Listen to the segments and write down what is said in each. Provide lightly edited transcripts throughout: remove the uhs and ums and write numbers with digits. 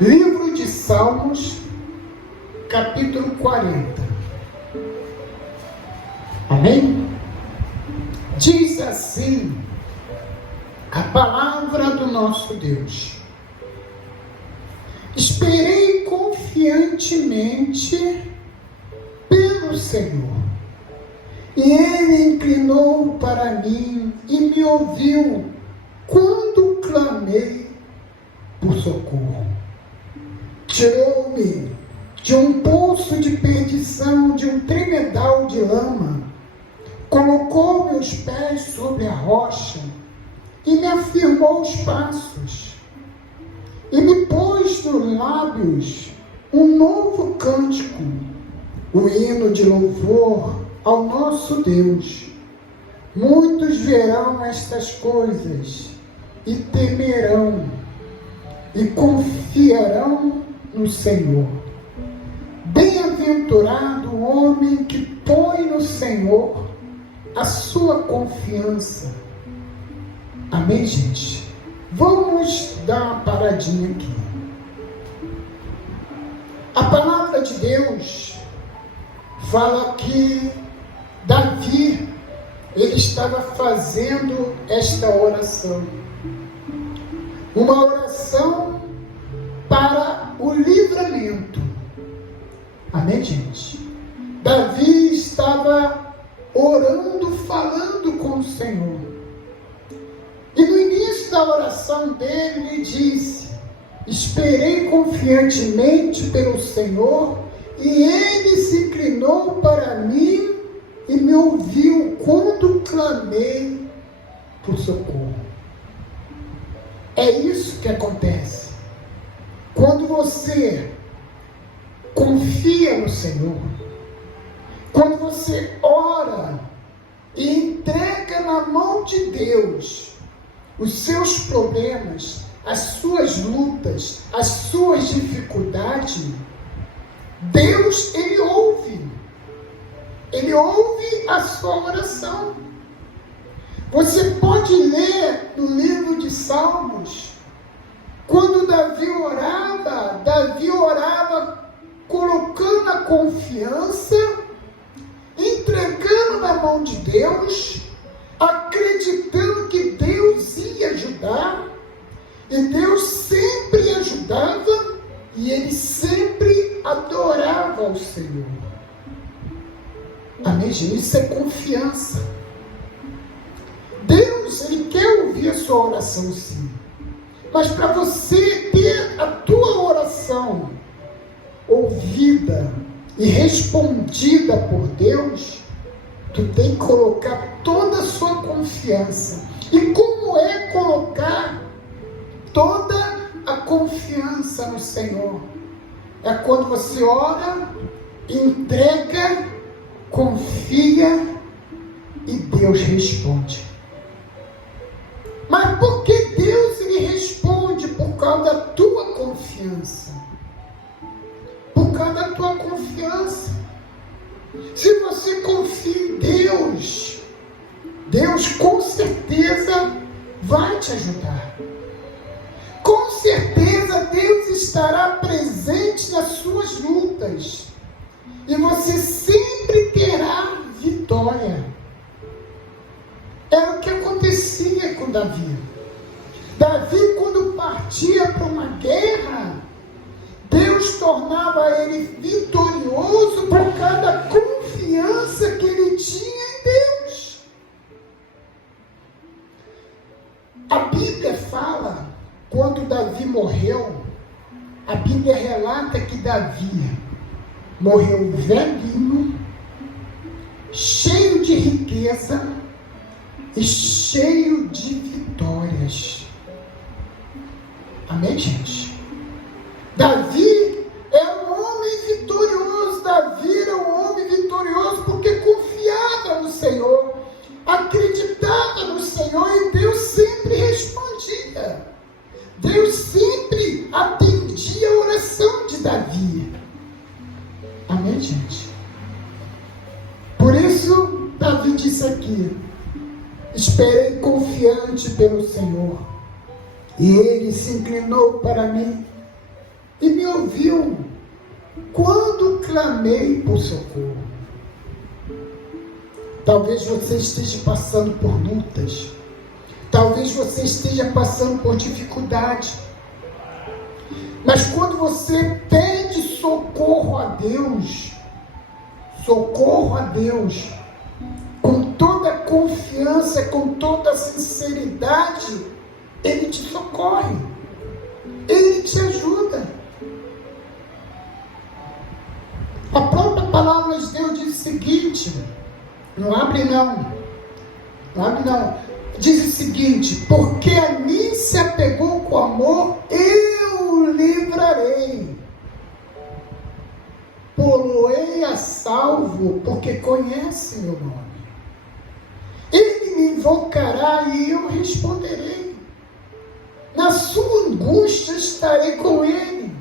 Livro de Salmos, capítulo 40. Amém? Diz assim a palavra do nosso Deus: esperei confiantemente pelo Senhor, e Ele inclinou para mim e me ouviu quando clamei por socorro. Tirou-me de um poço de perdição, de um tremedal de lama, colocou meus pés sobre a rocha e me afirmou os passos, e me pôs nos lábios um novo cântico, o hino de louvor ao nosso Deus. Muitos verão estas coisas e temerão e confiarão no Senhor. Bem-aventurado o homem que põe no Senhor a sua confiança. Amém, gente? Vamos dar uma paradinha aqui. A palavra de Deus fala que Davi, ele estava fazendo esta oração. Uma oração para o livramento. Amém, gente? Davi estava orando, falando com o Senhor. E no início da oração dele, ele disse: esperei confiantemente pelo Senhor, e Ele se inclinou para mim e me ouviu quando clamei por socorro. É isso que acontece. Quando você confia no Senhor, quando você ora e entrega na mão de Deus os seus problemas, as suas lutas, as suas dificuldades, Deus, Ele ouve a sua oração. Você pode ler no livro de Salmos, quando Davi orava colocando a confiança, entregando na mão de Deus, acreditando que Deus ia ajudar, e Deus sempre ajudava, e ele sempre adorava ao Senhor. Amém, gente? Isso é confiança. Deus, Ele quer ouvir a sua oração, sim. Mas para você ter a tua oração ouvida e respondida por Deus, tu tem que colocar toda a sua confiança. E como é colocar toda a confiança no Senhor? É quando você ora, entrega, confia e Deus responde. Mas por que Deus Ele responde? Por causa da tua confiança. Por causa da tua confiança. Se você confia em Deus, Deus com certeza vai te ajudar. Com certeza Deus estará presente nas suas lutas. E você sempre terá vitória. Era o que acontecia com Davi. Davi, quando partia para uma guerra, Deus tornava ele vitorioso por causa da confiança que ele tinha em Deus. A Bíblia fala, quando Davi morreu, a Bíblia relata que Davi morreu velhinho, cheio de riqueza e cheio de vitórias. Amém, gente? Davi era um homem vitorioso. Davi era um homem vitorioso porque confiava no Senhor, acreditava no Senhor, e Deus sempre respondia. Deus sempre atendia a oração de Davi. Amém, gente? Por isso, Davi disse aqui: esperei confiante pelo Senhor, e Ele se inclinou para mim ouviu quando clamei por socorro. Talvez você esteja passando por lutas. Talvez você esteja passando por dificuldade. Mas quando você pede socorro a Deus, com toda a confiança, com toda a sinceridade, Ele te socorre. Ele te ajuda. A própria palavra de Deus diz o seguinte, não abre não, diz o seguinte: porque a mim se apegou com amor, eu o livrarei, pô-lo-ei a salvo, porque conhece meu nome. Ele me invocará e eu responderei. Na sua angústia estarei com ele,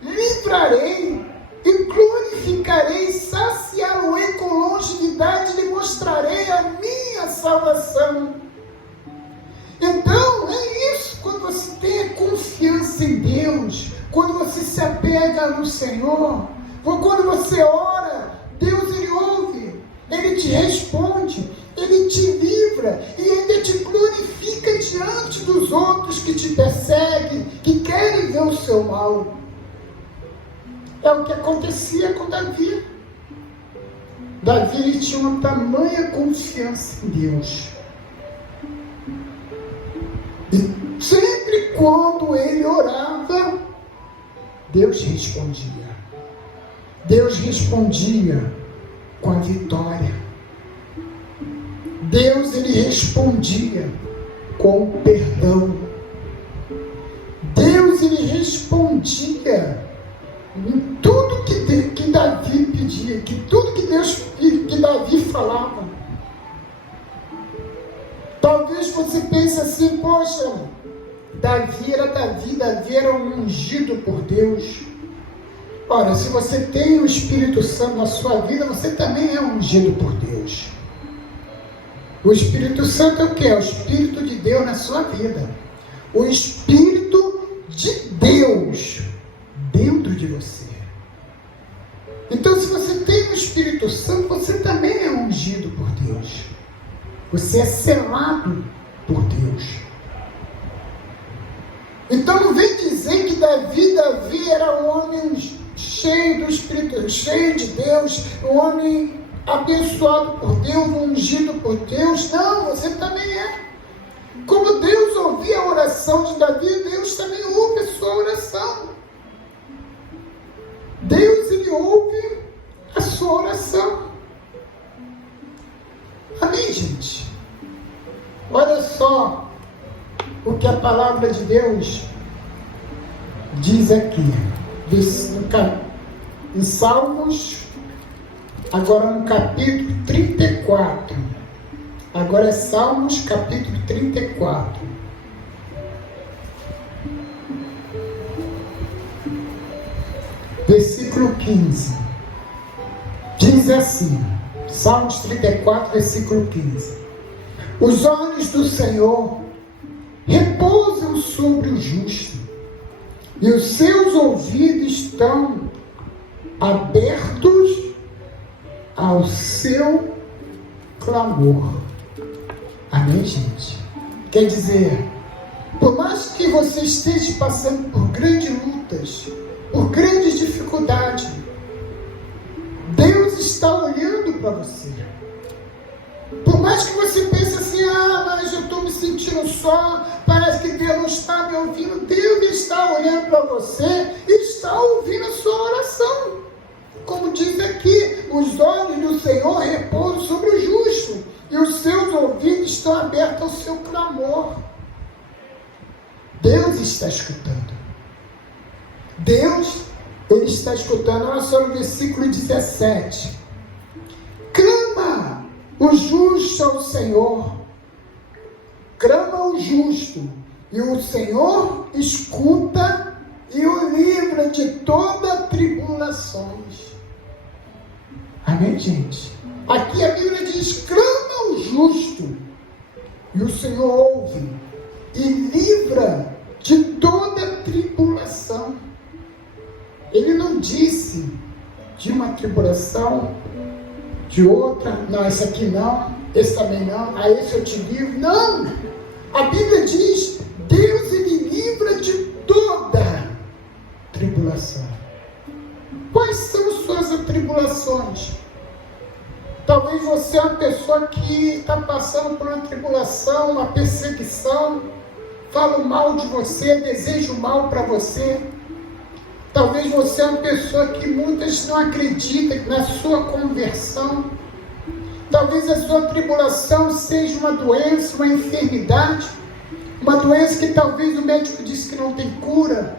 livrarei e glorificarei, saciá-lo-ei com longevidade e lhe mostrarei a minha salvação. Então, é isso, quando você tem a confiança em Deus, quando você se apega no Senhor, quando você ora, Deus Ele ouve, Ele te responde, Ele te livra e ainda te glorifica diante dos outros que te perseguem, que querem ver o seu mal. É o que acontecia com Davi. Davi tinha uma tamanha confiança em Deus. E sempre quando ele orava, Deus respondia. Deus respondia com a vitória. Deus, Ele respondia com o perdão. Deus, Ele respondia em tudo que Davi pedia, tudo que Davi falava. Talvez você pense assim: poxa, Davi era um ungido por Deus. Ora, se você tem o Espírito Santo na sua vida, você também é ungido por Deus. O Espírito Santo é o que? É o Espírito de Deus na sua vida. O Espírito de Deus dentro de você. Então, se você tem o Espírito Santo, você também é ungido por Deus. Você é selado por Deus. Então, não vem dizer que Davi era um homem cheio do Espírito, cheio de Deus, um homem abençoado por Deus, ungido por Deus. Não, você também é. Como Deus ouvia a oração de Davi, Deus também ouve a sua oração. Deus, Ele ouve a sua oração. Amém, gente? Olha só o que a palavra de Deus diz aqui. Em Salmos, agora no capítulo 34. Agora é Salmos, capítulo 34. Versículo 15. Diz assim, Salmos 34, versículo 15. Os olhos do Senhor repousam sobre o justo, e os seus ouvidos estão abertos ao seu clamor. Amém, gente? Quer dizer, por mais que você esteja passando por grandes lutas, por grandes dificuldades, Deus está olhando para você. Por mais que você pense assim: mas eu estou me sentindo só, parece que Deus não está me ouvindo. Deus está olhando para você e está ouvindo a sua oração. Como diz aqui, os olhos do Senhor repousam sobre o justo, e os seus ouvidos estão abertos ao seu clamor. Deus está escutando. Deus, Ele está escutando. Olha só no versículo 17. Clama o justo ao Senhor. Clama o justo, e o Senhor escuta e o livra de todas as tribulações. Amém, gente? Aqui a Bíblia diz: clama o justo, e o Senhor ouve e livra de toda tribulação. livre-se de uma tribulação, de outra, não, esse aqui não, esse também não, a esse eu te livro. Não! A Bíblia diz, Deus ele livra de toda tribulação. Quais são suas tribulações? Talvez você é uma pessoa que está passando por uma tribulação, uma perseguição, falam mal de você, desejam mal para você. Talvez você é uma pessoa que muitas não acreditam na sua conversão. Talvez a sua tribulação seja uma doença, uma enfermidade, uma doença que talvez o médico disse que não tem cura.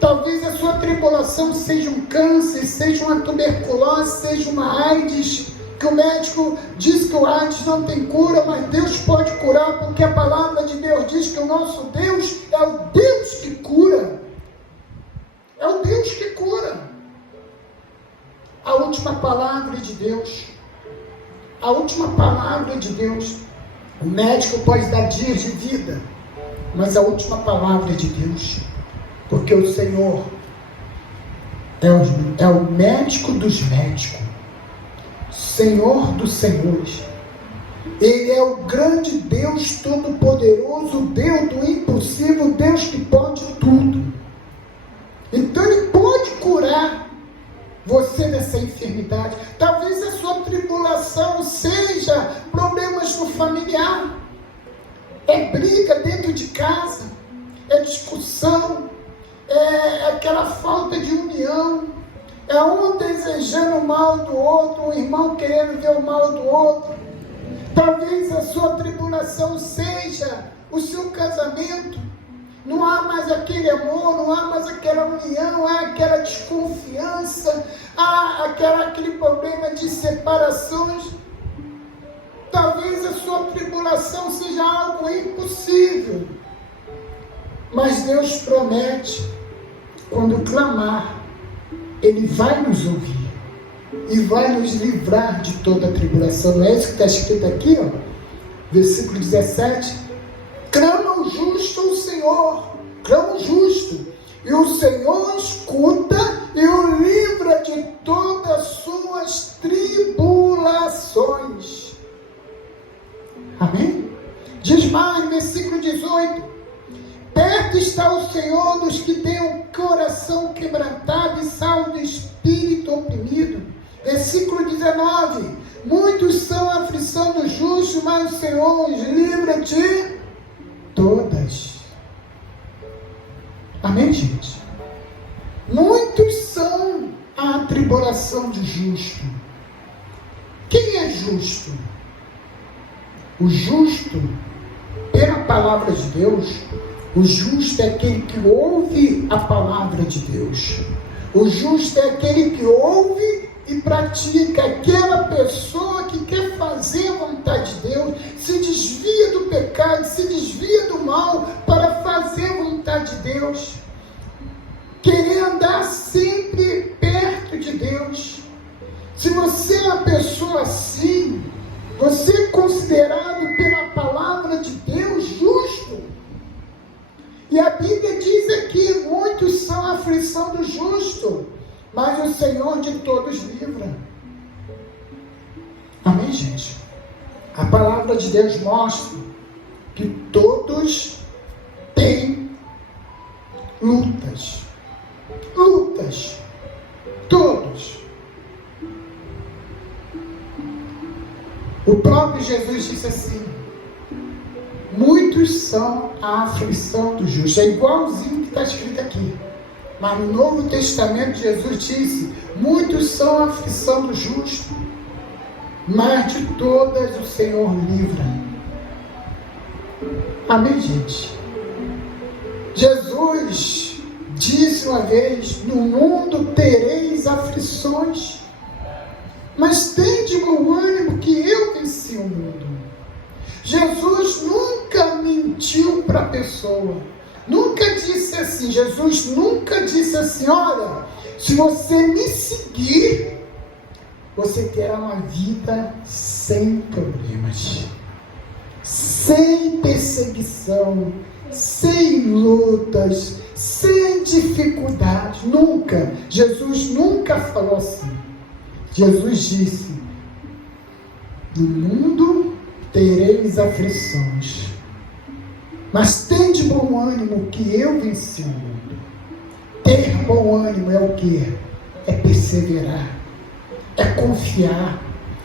Talvez a sua tribulação seja um câncer, seja uma tuberculose, seja uma AIDS, que o médico diz que o AIDS não tem cura, mas Deus pode curar, porque a palavra de Deus diz que o nosso Deus é o Deus que cura. É o Deus que cura. A última palavra de Deus. A última palavra de Deus. O médico pode dar dias de vida, mas a última palavra é de Deus. Porque o Senhor é o médico dos médicos, Senhor dos senhores. Ele é o grande Deus todo-poderoso, Deus do impossível, Deus que pode tudo. Então Ele pode curar você dessa enfermidade. Talvez a sua tribulação seja problemas no familiar, é briga dentro de casa, é discussão, é aquela falta de união, é um desejando o mal do outro, um irmão querendo ver o mal do outro. Talvez a sua tribulação seja o seu casamento, não há mais aquele amor, não há mais aquela união, há aquela desconfiança, há aquele problema de separações. Talvez a sua tribulação seja algo impossível, mas Deus promete, quando clamar, Ele vai nos ouvir e vai nos livrar de toda a tribulação. Não é isso que está escrito aqui, ó? Versículo 17. Clama o justo ao Senhor, clama o justo, e o Senhor escuta e o livra de todas as suas tribulações. Amém? Diz mais, versículo 18. Perto está o Senhor dos que têm o coração quebrantado e salvo de espírito oprimido. Versículo 19. Muitos são a aflição do justo, mas o Senhor os livra de todas. Amém, gente? Muitos são a tribulação do justo. Quem é justo? O justo, pela palavra de Deus, o justo é aquele que ouve a palavra de Deus. O justo é aquele que ouve e pratica, aquela pessoa que quer fazer a vontade de Deus, se desvia do pecado, se desvia do mal para fazer a vontade de Deus, querer andar sempre perto de Deus. Se você é uma pessoa assim, você é considerado pela palavra de Deus justo. E a Bíblia diz aqui, muitos são a aflição do justo, mas o Senhor de todos livra. Amém, gente? A palavra de Deus mostra que todos têm lutas. Lutas. Todos. O próprio Jesus disse assim: muitos são a aflição do justo. É igualzinho que está escrito aqui. Mas no Novo Testamento Jesus disse: muitos são a aflição do justo, mas de todas o Senhor livra. Amém, gente? Jesus disse uma vez: no mundo tereis aflições, mas tende bom ânimo que eu venci o mundo. Jesus nunca mentiu para a pessoa, nunca disse assim. Jesus nunca disse assim: olha, se você me seguir, você terá uma vida sem problemas, sem perseguição, sem lutas, sem dificuldade. Nunca. Jesus nunca falou assim. Jesus disse: no mundo tereis aflições, mas tende bom ânimo, que eu venci o mundo. Ter bom ânimo é o quê? É perseverar, é confiar,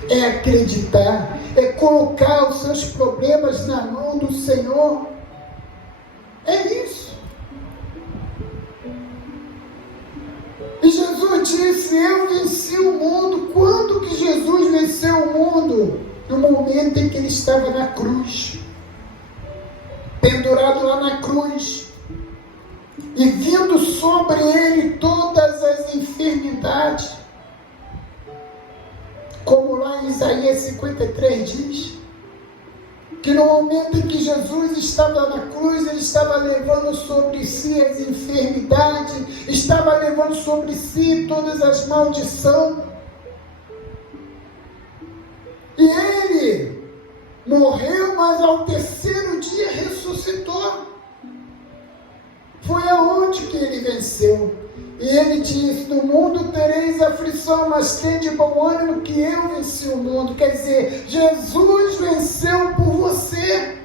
é acreditar, é colocar os seus problemas na mão do Senhor. É isso. E Jesus disse: eu venci o mundo. Quando que Jesus venceu o mundo? No momento em que ele estava na cruz, pendurado lá na cruz, e vindo sobre ele todas as enfermidades, como lá em Isaías 53 diz, que no momento em que Jesus estava na cruz, ele estava levando sobre si as enfermidades, estava levando sobre si todas as maldições. E ele morreu, mas ao terceiro dia ressuscitou. Foi aonde que ele venceu. E ele diz: no mundo tereis aflição, mas tende bom ânimo, que eu venci o mundo. Quer dizer, Jesus venceu por você.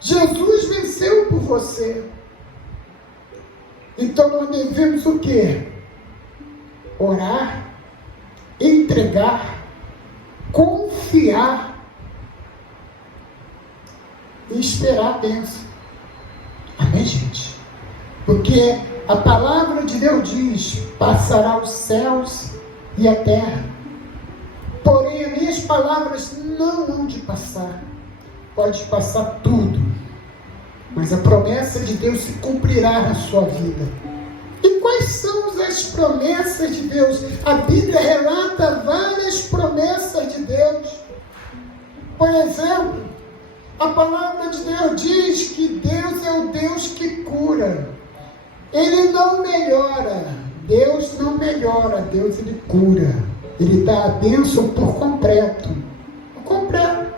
Jesus venceu por você. Então nós devemos o quê? Orar, entregar, confiar e esperar a bênção. Amém, gente? Porque a palavra de Deus diz: passará os céus e a terra, porém as minhas palavras não hão de passar. Pode passar tudo, mas a promessa de Deus se cumprirá na sua vida. E quais são as promessas de Deus? A Bíblia relata várias promessas de Deus. Por exemplo, a palavra de Deus diz que Deus é o Deus que cura. Ele não melhora. Deus não melhora. Deus, ele cura. Ele dá a bênção por completo. Por completo.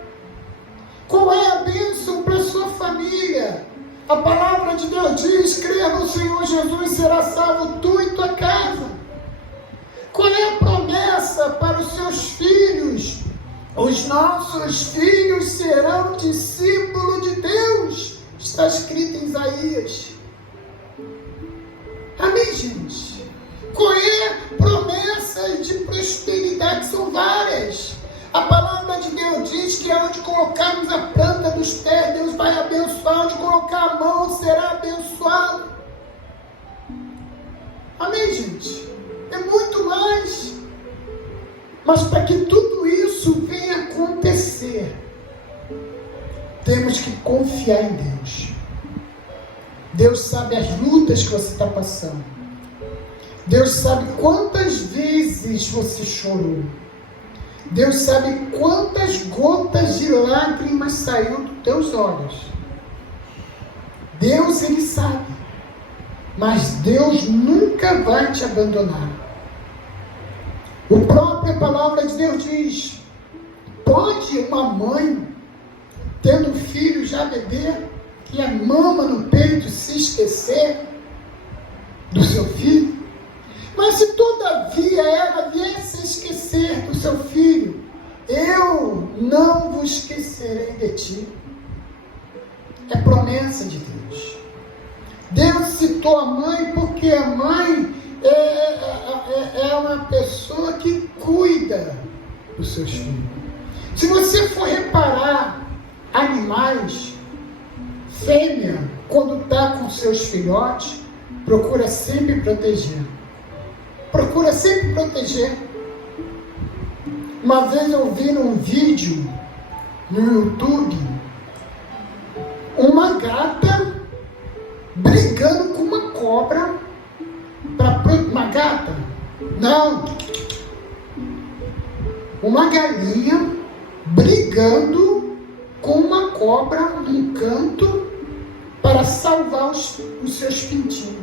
Qual é a bênção para a sua família? A palavra de Deus diz: creia no Senhor Jesus, será salvo tu e tua casa. Qual é a promessa para os seus filhos? Os nossos filhos serão discípulos de Deus. Está escrito em Isaías. Amém, gente? Qual é a promessa de prosperidade? São várias. A palavra de Deus diz que onde colocarmos a planta dos pés, Deus vai abençoar. Onde colocar a mão, será abençoado. Amém, gente? É muito mais. Mas para que tudo isso venha acontecer, temos que confiar em Deus. Deus sabe as lutas que você está passando. Deus sabe quantas vezes você chorou. Deus sabe quantas gotas de lágrimas saíram dos teus olhos. Deus, ele sabe. Mas Deus nunca vai te abandonar. A própria palavra de Deus diz: pode uma mãe, tendo um filho já bebê, que a mama no peito, se esquecer do seu filho? Mas se todavia ela viesse a esquecer do seu filho, eu não vos esquecerei de ti. É promessa de Deus. Deus citou a mãe porque a mãe é uma pessoa que cuida dos seus filhos. Se você for reparar, animais, fêmea, quando está com seus filhotes, procura sempre proteger. Procura sempre proteger. Uma vez eu vi num vídeo no YouTube uma gata brigando com uma cobra. Uma gata? Não. Uma galinha brigando com uma cobra num canto para salvar os seus pintinhos.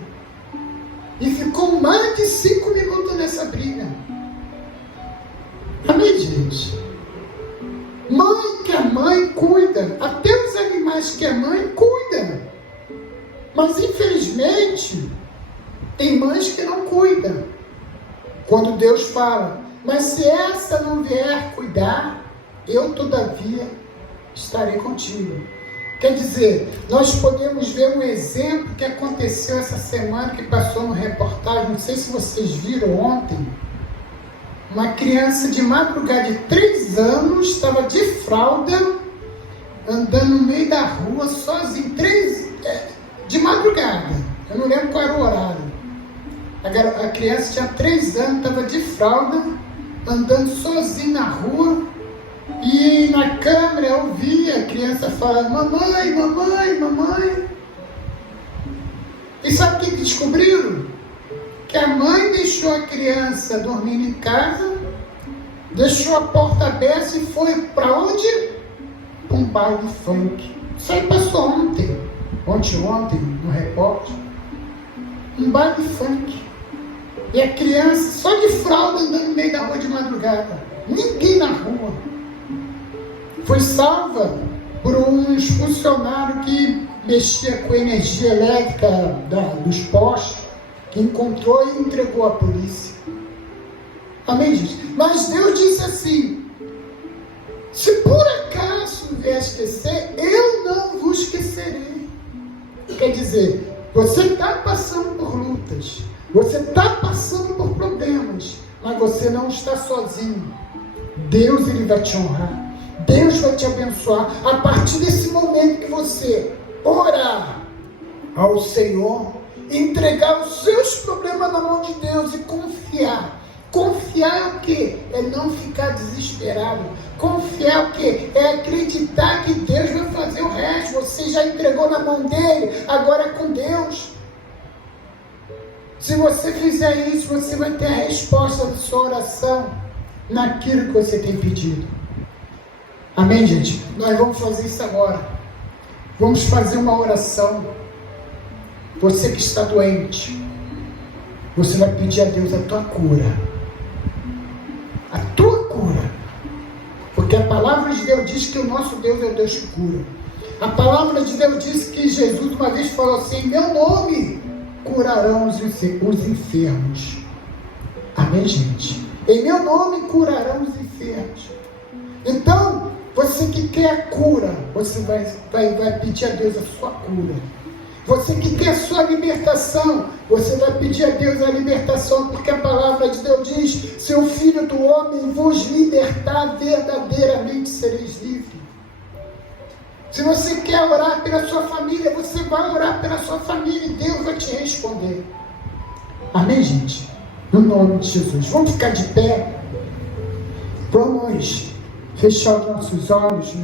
E ficou mais de 5 minutos nessa briga. Amém, gente? Mãe que a mãe cuida, até os animais que a mãe cuida. Mas infelizmente, tem mães que não cuidam. Quando Deus fala, mas se essa não vier cuidar, eu todavia estarei contigo. Quer dizer, nós podemos ver um exemplo que aconteceu essa semana, que passou no reportagem, não sei se vocês viram ontem. Uma criança de madrugada de 3 anos, estava de fralda, andando no meio da rua, sozinha, de madrugada. Eu não lembro qual era o horário. A criança tinha 3 anos, estava de fralda, andando sozinha na rua, e na câmera eu vi a criança falando, mamãe, mamãe, mamãe. E sabe o que descobriram? Que a mãe deixou a criança dormindo em casa, deixou a porta aberta e foi para onde? Para um baile funk. Isso aí passou ontem, no repórter. Um baile funk. E a criança só de fralda andando no meio da rua de madrugada. Ninguém na rua. Foi salva por uns funcionários que mexia com a energia elétrica dos postes, que encontrou e entregou à polícia. Amém, gente? Mas Deus disse assim, se por acaso vier esquecer, eu não vos esquecerei. Quer dizer, você está passando por lutas, você está passando por problemas, mas você não está sozinho. Deus, Ele vai te honrar. Deus vai te abençoar. A partir desse momento que você orar ao Senhor, entregar os seus problemas na mão de Deus e confiar. Confiar é o quê? É não ficar desesperado. Confiar é o quê? É acreditar que Deus vai fazer o resto. Você já entregou na mão dele, agora é com Deus. Se você fizer isso, você vai ter a resposta da sua oração naquilo que você tem pedido. Amém, gente? Nós vamos fazer isso agora. Vamos fazer uma oração. Você que está doente, você vai pedir a Deus a tua cura. A tua cura. Porque a palavra de Deus diz que o nosso Deus é o Deus que cura. A palavra de Deus diz que Jesus uma vez falou assim, em meu nome curarão os enfermos. Amém, gente? Em meu nome curarão os enfermos. Então, você que quer a cura, você vai pedir a Deus a sua cura. Você que quer a sua libertação, você vai pedir a Deus a libertação, porque a palavra de Deus diz, se o Filho do Homem vos libertar, verdadeiramente sereis livres. Se você quer orar pela sua família, você vai orar pela sua família e Deus vai te responder. Amém, gente? No nome de Jesus. Vamos ficar de pé. Vamos fechar os nossos olhos.